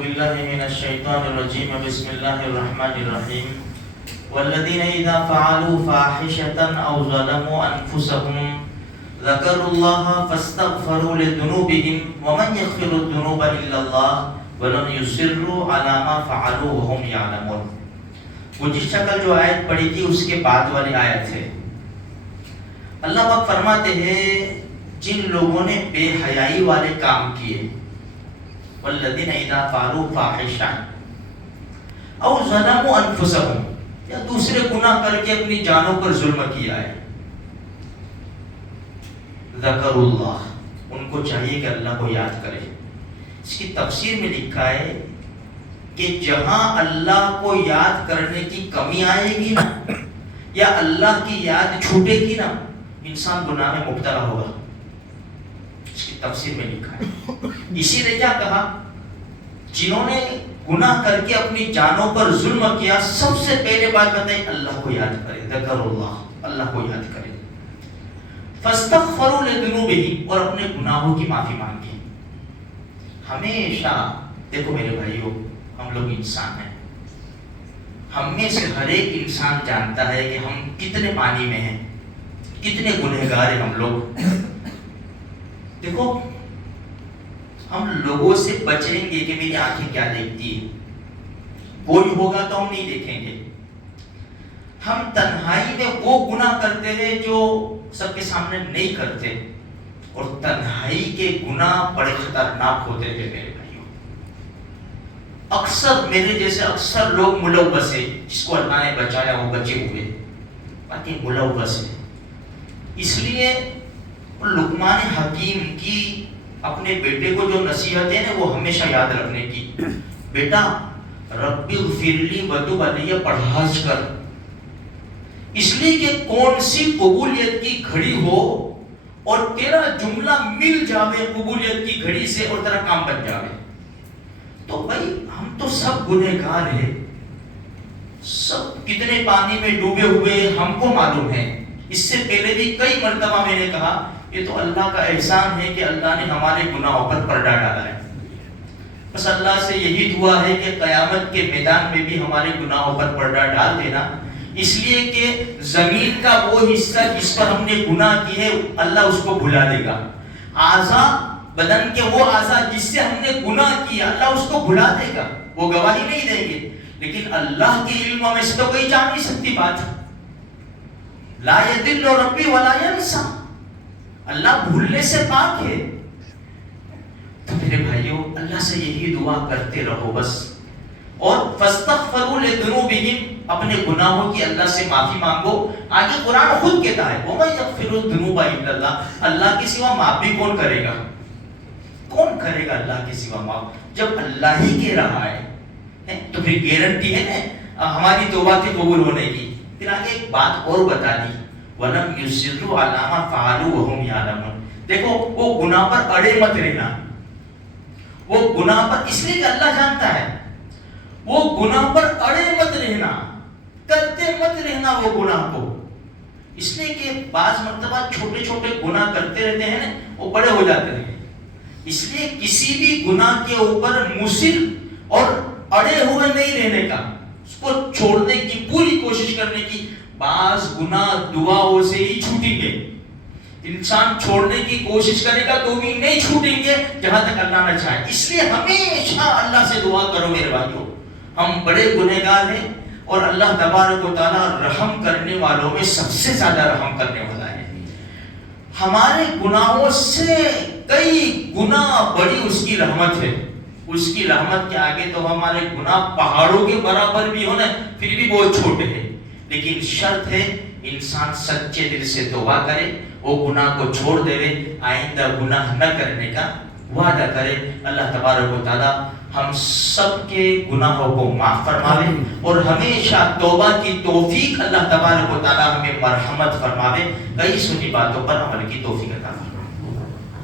بالله من الشيطان الرجيم بسم الله الرحمن الرحيم والذين إذا فعلوا فاحشة أو ظلموا أنفسهم ذكروا الله فاستغفروا لذنوبهم ومن يغفر الذنوب إلا الله ولم يصروا على ما فعلوا وهم يعلمون. گزشتہ کل جو آیت پڑھی تھی اس کے بعد والی آیت ہے. اللہ پاک فرماتے ہیں جن لوگوں نے بے حیائی والے کام کیے والذین اذا فعلوا فاحشہ او ظلموا انفسهم یا دوسرے گناہ کر کے اپنی جانوں پر ظلم کیا ہے، ذکر اللہ، ان کو چاہیے کہ اللہ کو یاد کرے. اس کی تفسیر میں لکھا ہے کہ جہاں اللہ کو یاد کرنے کی کمی آئے گی نا یا اللہ کی یاد چھوٹے گی نا، انسان گناہ میں مبتلا ہوگا. اس کی تفسیر میں لکھا ہے. اسی لیے کیا کہا، جنہوں نے گناہ کر کے اپنی جانوں پر ظلم کیا سب سے پہلے بات بتائی اللہ کو یاد کرے، ذکر اللہ، اللہ کو یاد کرے. فاستغفروا لذنوبهم، اور اپنے گناہوں کی معافی مانگی. ہمیشہ دیکھو میرے بھائیو، ہم لوگ انسان ہیں، ہم میں سے ہر ایک انسان جانتا ہے کہ ہم کتنے پانی میں ہیں، کتنے گنہگار ہیں ہم لوگ. دیکھو ہم لوگوں سے بچیں گے کہ میری آنکھیں کیا دیکھتی ہے، کوئی ہوگا تو ہم نہیں دیکھیں گے. ہم تنہائی میں وہ گناہ کرتے ہیں جو سب کے سامنے نہیں کرتے، اور تنہائی کے گناہ بڑے خطرناک ہوتے ہیں میرے بھائیوں. اکثر میرے جیسے اکثر لوگ ملوث ہیں، جس کو اللہ نے بچایا وہ بچے ہوئے، باقی ملوث ہیں. اس لیے لقمان حکیم کی اپنے بیٹے کو جو نصیحت ہے نا وہ ہمیشہ یاد رکھنے کی، بیٹا ربی اغفر لی وتب علی پڑھاج کر، اس لیے کہ کون سی قبولیت کی گھڑی ہو اور تیرا جملہ مل جاوے قبولیت کی گھڑی سے اور تیرا کام بن جاوے. تو بھائی ہم تو سب گنہگار ہیں، سب کتنے پانی میں ڈوبے ہوئے ہم کو معلوم ہے. اس سے پہلے بھی کئی مرتبہ میں نے کہا یہ تو اللہ کا احسان ہے کہ اللہ نے ہمارے گناہوں پر پردہ ڈالا ہے. بس اللہ سے یہی دعا ہے کہ قیامت کے میدان میں بھی ہمارے گناہوں پر پردہ ڈال دینا، اس لیے کہ زمین کا وہ حصہ جس پر ہم نے گناہ کی ہے اللہ اس کو بھلا دے گا. اعضاء بدن کے وہ اعضاء جس سے ہم نے گناہ کیا اللہ اس کو بھلا دے گا، وہ گواہی نہیں دیں گے. لیکن اللہ کے علم میں سے تو کوئی جان نہیں سکتی بات. لا یضل ربی ولا ینسیٰ، اللہ بھولنے سے پاک ہے. تو میرے بھائیوں اللہ سے یہی دعا کرتے رہو بس. اور فاستغفروا لذنوبهم، اپنے گناہوں کی اللہ سے معافی مانگو. آگے قرآن خود کہتا ہے وَمَن يَغْفِرُ الذُّنُوبَ إِلَّا اللَّهُ، اللہ کے سوا معاف بھی کون کرے گا؟ کون کرے گا اللہ کے سوا معاف؟ جب اللہ ہی کہہ رہا ہے تو پھر گارنٹی ہے نا ہماری توبہ کے قبول ہونے کی. پھر آگے ایک بات اور بتا دی وَلَمْ يُصِرُّوا عَلَىٰ مَا فَعَلُوا وَهُمْ يَعْلَمُونَ. دیکھو وہ گناہ پر اڑے مت رہنا، وہ گناہ پر، اس لیے کہ اللہ جانتا ہے، وہ گناہ پر اڑے مت رہنا، کرتے مت رہنا وہ گناہ کو. اس لیے کہ بعض مرتبہ چھوٹے چھوٹے گناہ کرتے رہتے ہیں وہ بڑے ہو جاتے ہیں. اس لیے کسی بھی گناہ کے اوپر مصر اور اڑے ہوئے نہیں رہنے کا، اس کو چھوڑنے کی پوری کوشش کرنے کی. بعض گناہ دعاؤں سے ہی چھوٹیں گے، انسان چھوڑنے کی کوشش کرے گا تو بھی نہیں چھوٹیں گے جہاں تک اللہ نہ چاہے. اس لیے ہمیشہ اللہ سے دعا کرو میرے بھائیوں. ہم بڑے گنہگار ہیں اور اللہ تبارک و تعالیٰ رحم کرنے والوں میں سب سے زیادہ رحم کرنے والا ہے. ہمارے گناہوں سے کئی گنا بڑی اس کی رحمت ہے. اس کی رحمت کے آگے تو ہمارے گناہ پہاڑوں کے برابر بھی ہونا پھر بھی بہت چھوٹے ہیں. لیکن شرط ہے انسان سچے دل سے توبہ کرے، وہ گناہ کو چھوڑ دے، آئندہ گناہ نہ کرنے کا وعدہ کرے. اللہ تبارک و تعالیٰ ہم سب کے گناہوں کو معاف فرماوے اور ہمیشہ توبہ کی توفیق اللہ تبارک و تعالیٰ ہمیں مرحمت فرماوے. کئی سنی باتوں پر عمل کی توفیق عطا فرماوے.